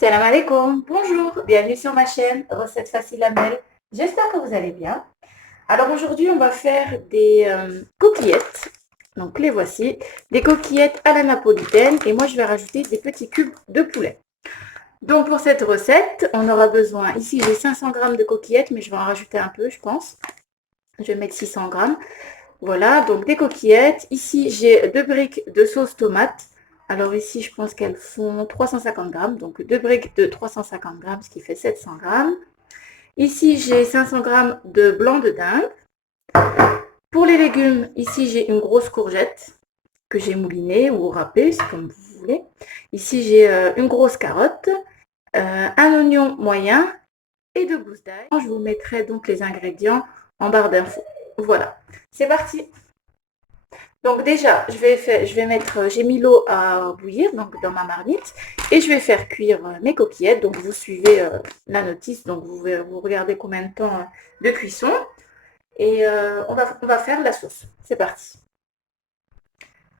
Salam alaikum, bonjour, bienvenue sur ma chaîne Recettes Faciles Amel. J'espère que vous allez bien. Alors aujourd'hui, on va faire des coquillettes. Donc les voici, des coquillettes à la napolitaine et moi je vais rajouter des petits cubes de poulet. Donc pour cette recette, on aura besoin, ici j'ai 500 g de coquillettes, mais je vais en rajouter un peu je pense. Je vais mettre 600 g. Voilà, donc des coquillettes. Ici j'ai 2 briques de sauce tomate. Alors ici, je pense qu'elles font 350 g, donc 2 briques de 350 g, ce qui fait 700 g. Ici, j'ai 500 g de blanc de dinde. Pour les légumes, ici, j'ai une grosse courgette que j'ai moulinée ou râpée, c'est comme vous voulez. Ici, j'ai une grosse carotte, un oignon moyen et 2 gousses d'ail. Je vous mettrai donc les ingrédients en barre d'infos. Voilà, c'est parti. Donc déjà, j'ai mis l'eau à bouillir donc dans ma marmite et je vais faire cuire mes coquillettes. Donc vous suivez la notice, donc vous regardez combien de temps de cuisson et on va faire la sauce. C'est parti.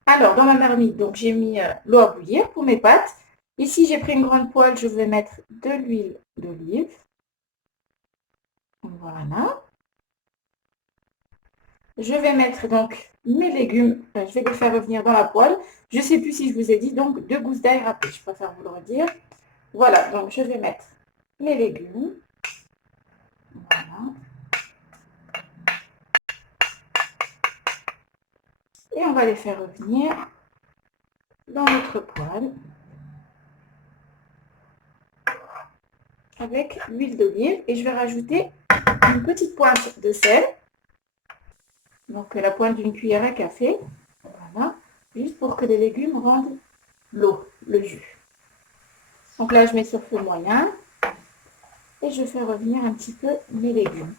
Alors dans ma marmite, donc j'ai mis l'eau à bouillir pour mes pâtes. Ici j'ai pris une grande poêle, je vais mettre de l'huile d'olive. Voilà. Je vais mettre donc mes légumes, je vais les faire revenir dans la poêle. Je ne sais plus si je vous ai dit, donc 2 gousses d'ail râpées, je préfère vous le redire. Voilà, donc je vais mettre mes légumes. Voilà. Et on va les faire revenir dans notre poêle avec l'huile d'olive. Et je vais rajouter une petite pointe de sel. Donc la pointe d'une cuillère à café. Voilà, juste pour que les légumes rendent l'eau, le jus. Donc là, je mets sur feu moyen et je fais revenir un petit peu mes légumes.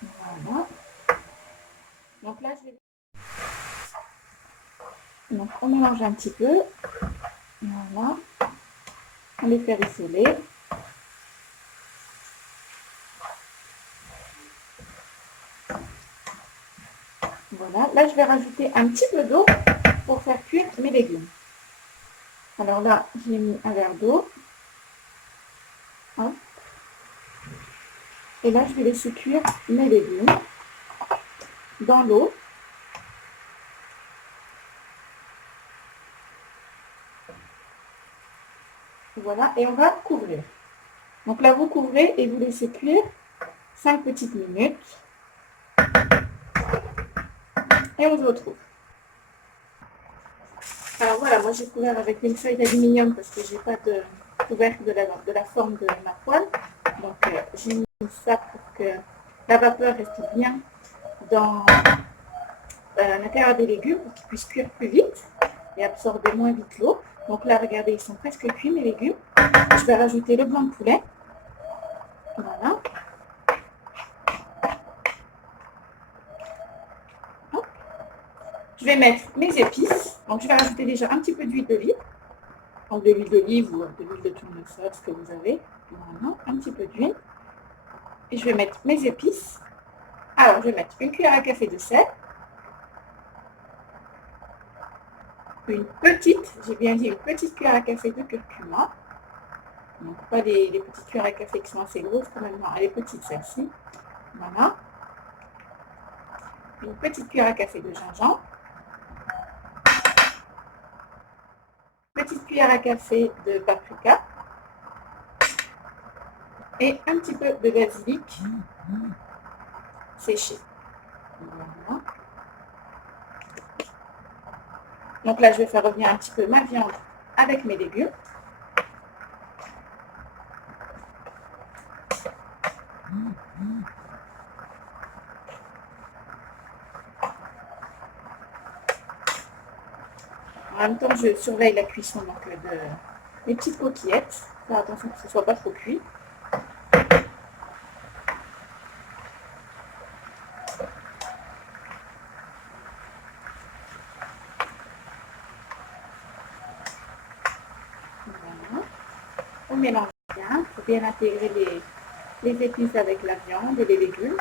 Voilà. Donc là, donc, on mélange un petit peu. Voilà. On les fait rissoler. Voilà. Là, je vais rajouter un petit peu d'eau pour faire cuire mes légumes. Alors là, j'ai mis un verre d'eau. Hop. Et là, je vais laisser cuire mes légumes dans l'eau. Voilà, et on va couvrir. Donc là, vous couvrez et vous laissez cuire 5 petites minutes. Et on se retrouve. Alors voilà, moi j'ai couvert avec une feuille d'aluminium parce que j'ai pas de couvercle de la forme de ma poêle. Donc j'ai mis ça pour que la vapeur reste bien dans l'intérieur des légumes pour qu'ils puissent cuire plus vite et absorber moins vite l'eau. Donc là, regardez, ils sont presque cuits mes légumes. Je vais rajouter le blanc de poulet. Voilà. Hop. Je vais mettre mes épices. Donc je vais rajouter déjà un petit peu d'huile d'olive. Donc de l'huile d'olive ou de l'huile de tournesol, ce que vous avez. Voilà, un petit peu d'huile. Et je vais mettre mes épices. Alors, je vais mettre une cuillère à café de sel. Une petite, j'ai bien dit une petite cuillère à café de curcuma. Donc pas les petites cuillères à café qui sont assez grosses quand même, non, elle est petite celle-ci. Voilà. Une petite cuillère à café de gingembre. Petite cuillère à café de paprika. Et un petit peu de basilic séché. Voilà. Donc là, je vais faire revenir un petit peu ma viande avec mes légumes. En même temps, je surveille la cuisson donc, de mes petites coquillettes. Faire attention que ce ne soit pas trop cuit. Voilà. mélange bien pour bien intégrer les épices avec la viande et les légumes.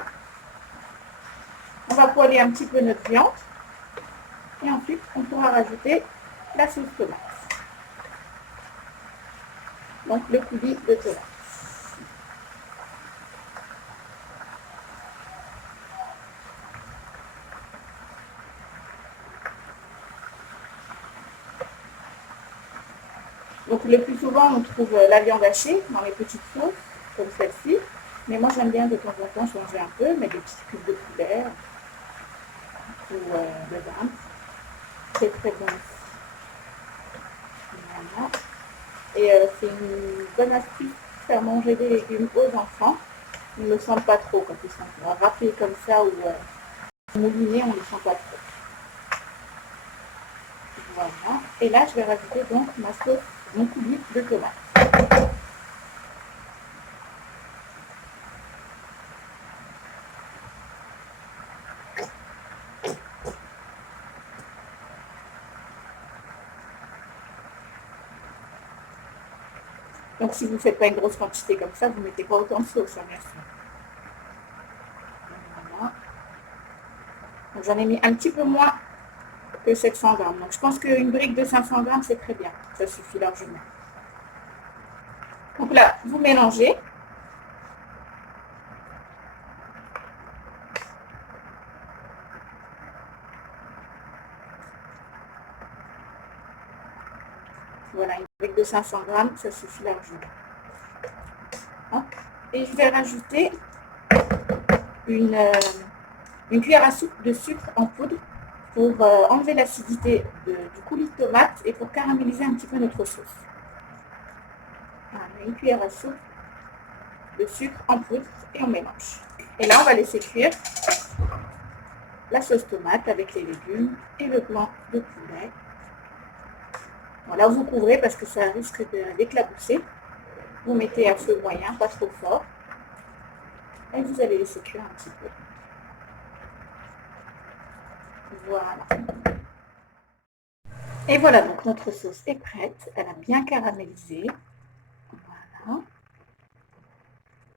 On va poêler un petit peu notre viande et ensuite on pourra rajouter la sauce tomate. Donc le coulis de tomate. Donc le plus souvent on trouve la viande hachée dans les petites sauces comme celle-ci. Mais moi j'aime bien de temps en temps changer un peu, mettre des petits cubes de poulet ou de dinde. C'est très bon aussi. Voilà. Et c'est une bonne astuce pour faire manger des légumes aux enfants. Ils ne le sentent pas trop quand ils sont râpés comme ça ou moulinés, on ne le sent pas trop. Voilà. Et là, je vais rajouter donc ma sauce, mon coulis de tomate. Donc si vous ne faites pas une grosse quantité comme ça, vous ne mettez pas autant de sauce, hein, bien sûr. Voilà. Donc j'en ai mis un petit peu moins que 700 grammes. Donc je pense qu'une brique de 500 grammes, c'est très bien. Ça suffit largement. Donc là, vous mélangez. Voilà, une brique de 500 grammes, ça suffit largement. Et je vais rajouter une cuillère à soupe de sucre en poudre pour enlever l'acidité du coulis de tomate et pour caraméliser un petit peu notre sauce. Voilà, une cuillère à soupe de sucre en poudre et on mélange. Et là, on va laisser cuire la sauce tomate avec les légumes et le blanc de poulet. Voilà, vous couvrez parce que ça risque d'éclabousser. Vous mettez à feu moyen, pas trop fort. Et vous allez laisser cuire un petit peu. Voilà. Et voilà, donc notre sauce est prête. Elle a bien caramélisé. Voilà.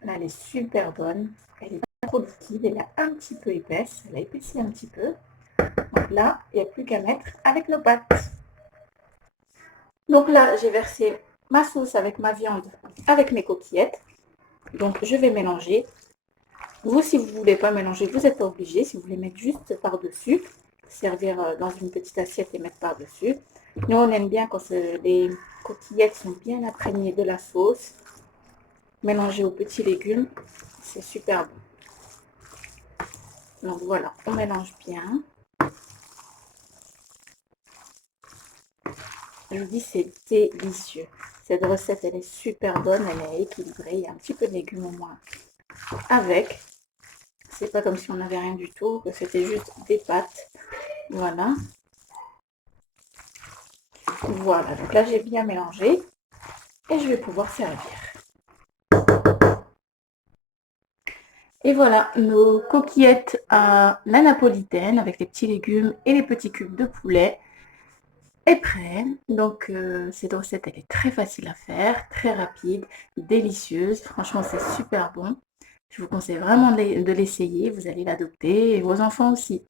Là, elle est super bonne. Elle est pas trop liquide, elle est un petit peu épaisse. Elle a épaissi un petit peu. Donc là, il n'y a plus qu'à mettre avec nos pâtes. Donc là, j'ai versé ma sauce avec ma viande, avec mes coquillettes. Donc, je vais mélanger. Vous, si vous ne voulez pas mélanger, vous n'êtes pas obligé. Si vous voulez mettre juste par-dessus, servir dans une petite assiette et mettre par-dessus. Nous, on aime bien quand les coquillettes sont bien imprégnées de la sauce. Mélanger aux petits légumes, c'est super bon. Donc voilà, on mélange bien. Je vous dis, c'est délicieux. Cette recette, elle est super bonne, elle est équilibrée. Il y a un petit peu de légumes au moins avec. C'est pas comme si on n'avait rien du tout, que c'était juste des pâtes. Voilà. Voilà, donc là j'ai bien mélangé et je vais pouvoir servir. Et voilà, nos coquillettes à la napolitaine avec les petits légumes et les petits cubes de poulet est prêt. Donc cette recette, elle est très facile à faire, très rapide, délicieuse. Franchement, c'est super bon. Je vous conseille vraiment de l'essayer. Vous allez l'adopter et vos enfants aussi.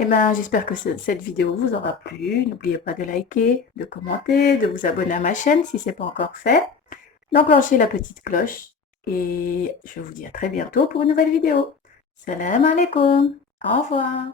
Et ben, j'espère que cette vidéo vous aura plu. N'oubliez pas de liker, de commenter, de vous abonner à ma chaîne si ce n'est pas encore fait, d'enclencher la petite cloche. Et je vous dis à très bientôt pour une nouvelle vidéo. Salam alaikum. Au revoir.